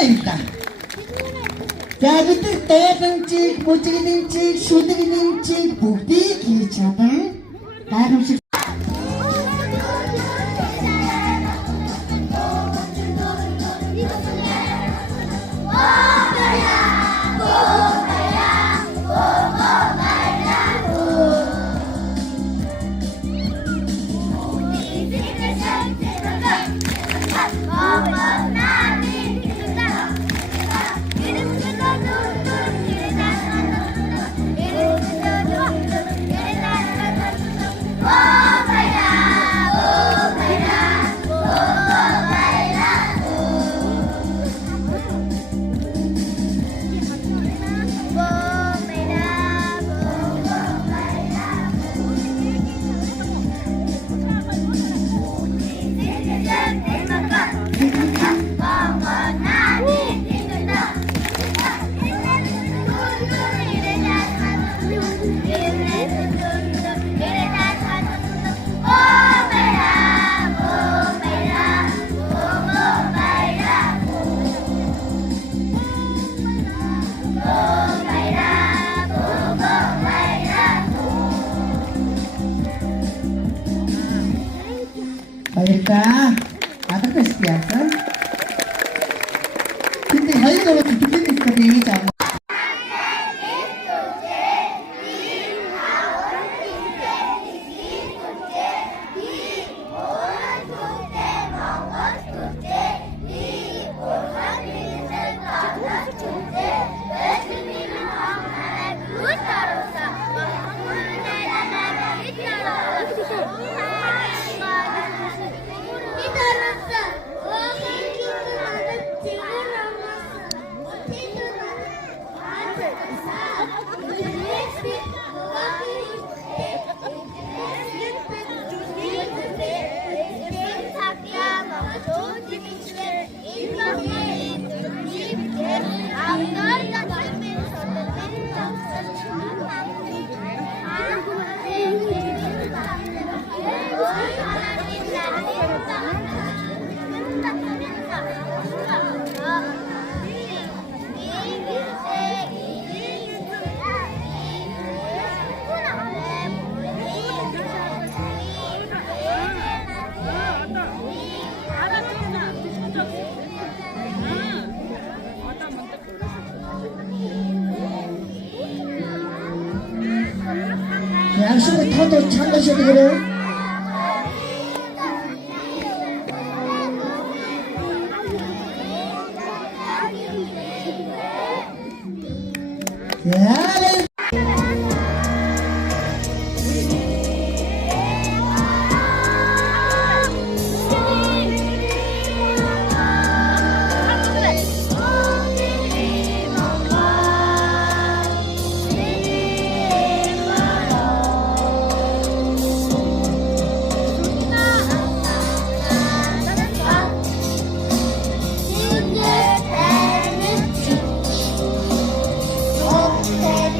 Баярлалаа. За бид дайрамжийг, мужигнэмжийг, шүлэгнэмжийг бүгдийг хийж чадан гайхамшиг 근데 하이더라도 비즈니스가 되지 않나? 양심을 타도 참으셔야 되거든.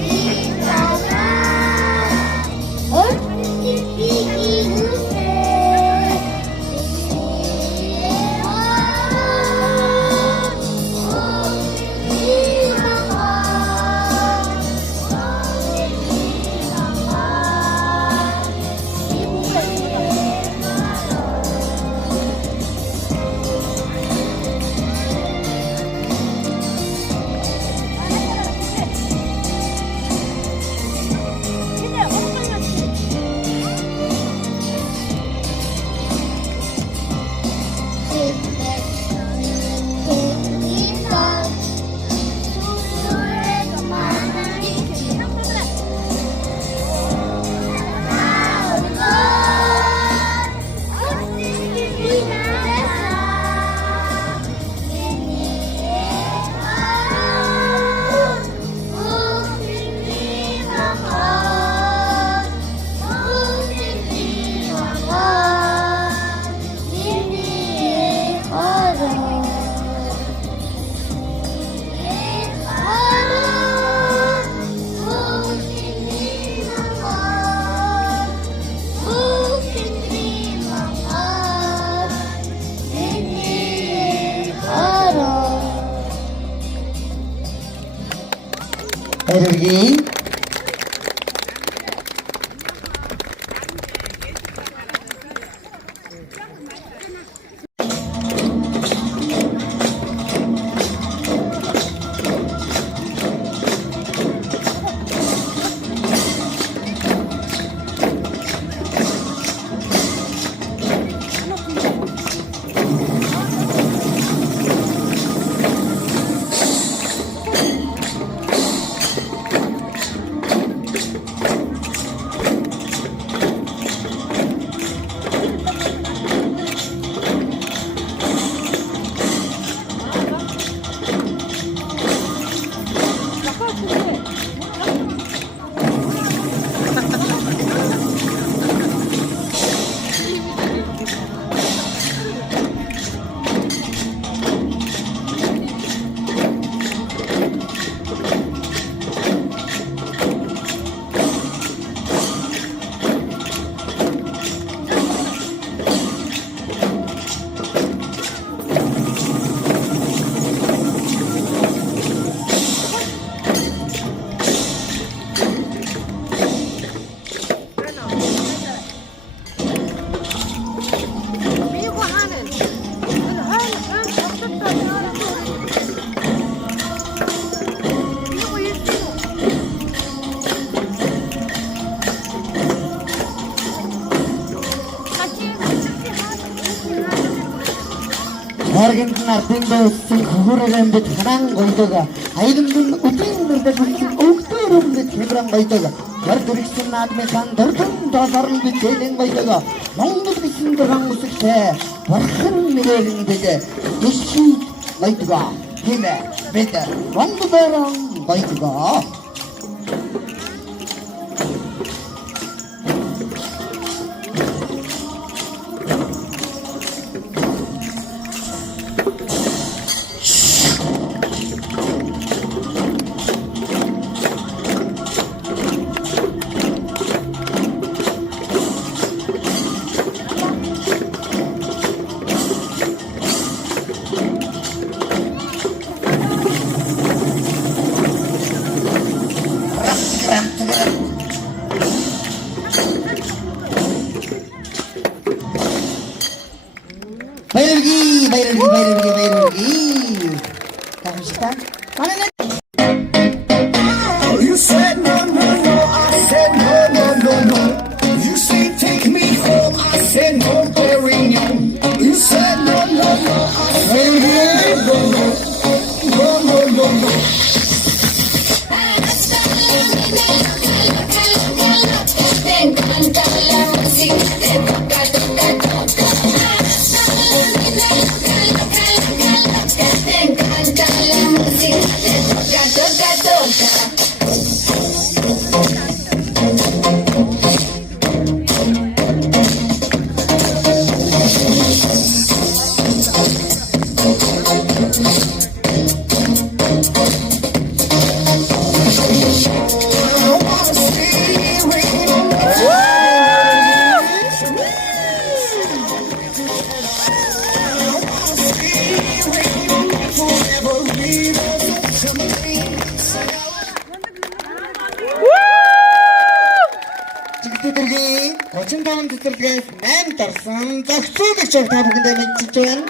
Baby Тэргийн Аргентинаар Windows-ийн хөрөгийн бид хараан гоёдог аягнын өдрийн өглөөр бид хэмрэн гоёдог гэр дүрсэн наадмын дөрвөн долларын бид зээлэн гоёдог Монгол бисэн дөрвөн үсэгтэй бархан нэгэн бид дэшиг гоёдог хэмэ бид Монголоор гоёдог Bayılgi. Kamusta? Mana na? You said no, no, no. I said no, no, no, no. You say take me home. I said no, Perignon. You said no, no, no. I said no, no, no, no, no, no. Te encanta la música, te toca, toca, toca. Te encanta la música, te toca, toca, toca. Тэргийн 35 цэцэрлэгээс 8 дарсан зохицуулагч та бүхэндээ мэдчилж байна.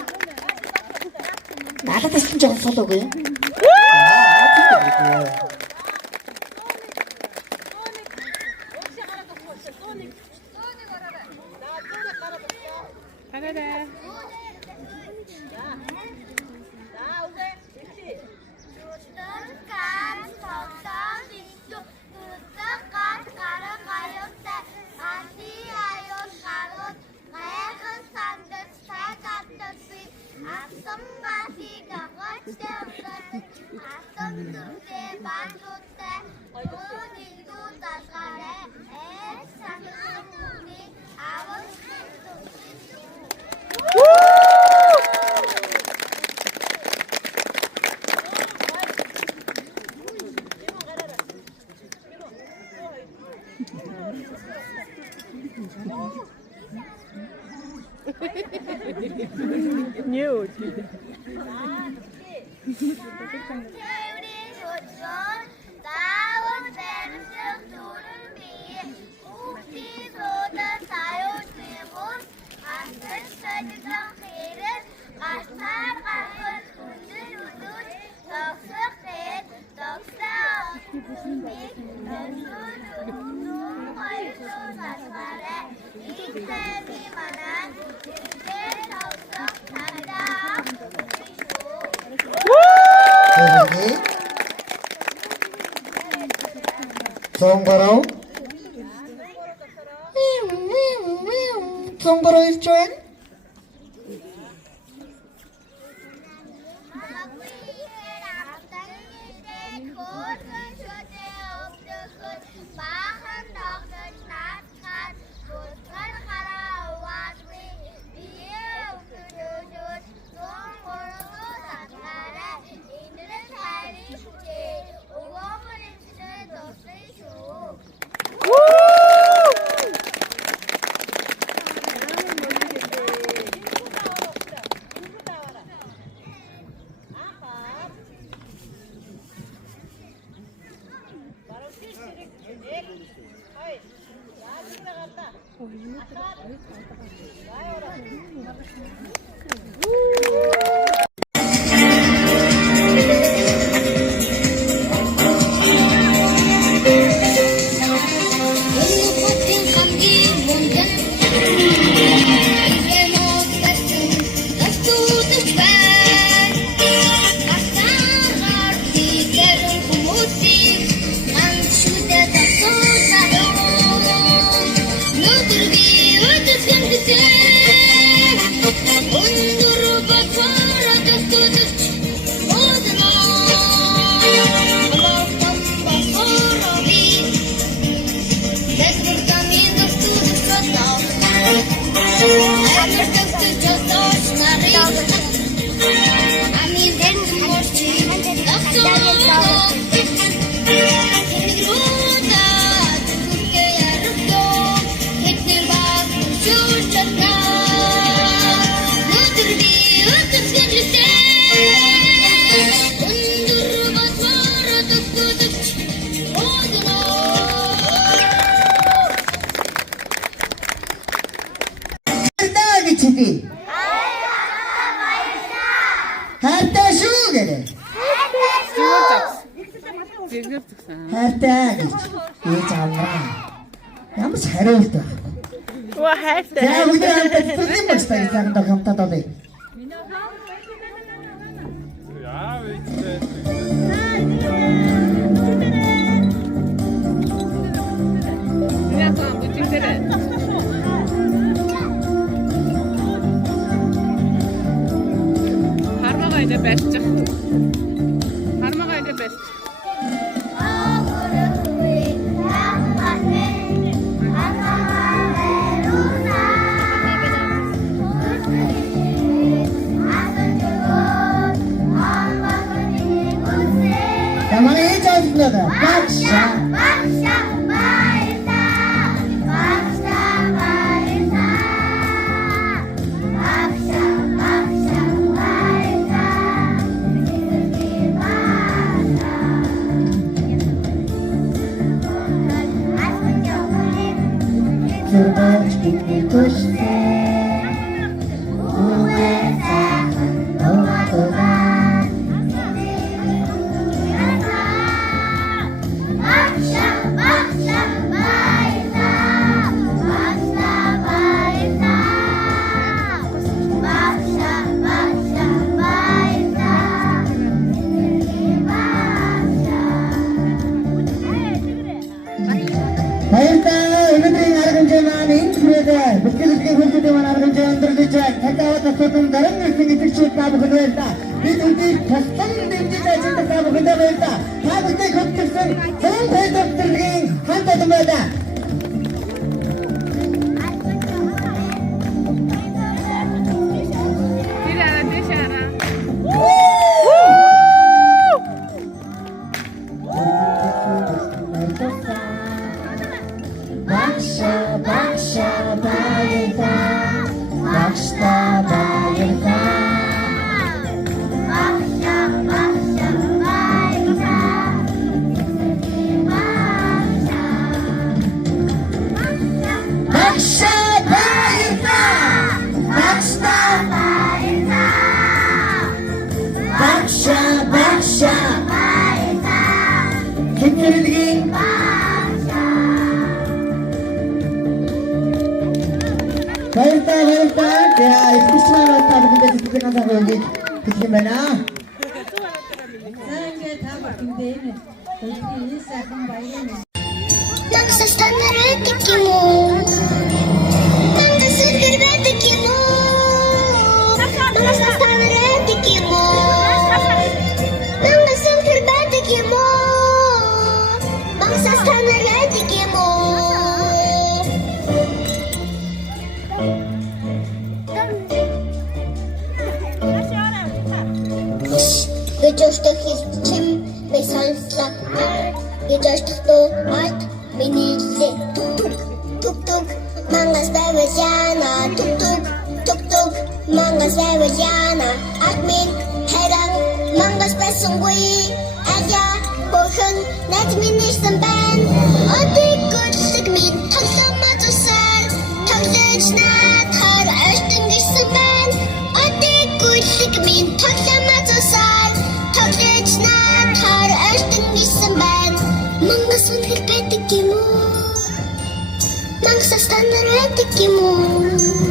Надад ч жоохон солоогүй юм. Nhiều 송거로 송거로 일조엔 хайртай гэж ээж авраа. Ямар хариулт байхгүй. Оо хайртай. За өнөө хамтад зүрх бастай цагт хамтад олъё. Хармагайда барьчих. Хармагайда барьчих. Таманы ээж авснаа багша. Зурбач бидний төштэй Бүтгэл хөлтөд манарган жандрлж татават татсан даран нэгэн итгэж та бүхэн байлаа. Бид үнийг тусган дэмжиж ажилладаг та бүхэндээ байлаа. Та бүхэнд хөтлсөн зөв байдалтай хамт олон байлаа. Keep Баярлалаа. Яа, ихсэн та бүхэнд сэтгэл санаа өгье. Хэлэх юм байна. Мангасастанараад юм уу? Мангасастанараад юм уу? Мангасастанараад юм уу? Мангасастанараад юм уу? Мангасастанараад юм уу? Гэжтэй хэлчим мэй сонслоо. Гэжтэй ат миний лээ. Тук тук мангас байвал яана. Тук тук мангас байвал яана. Админ хэрэг мангас байсангүй. Ая бохон надминийсэн байна. Одыг гүйлэг минь тоглоомоо тусаар. Тоглож надхаар ойртон гисэн байна. Одыг гүйлэг минь тоглоомоо тусаар. Тоглож надхаар ойртон гисэн байна. Мангас үнэхээр байдаг юм уу? Мангасастанараад юм уу?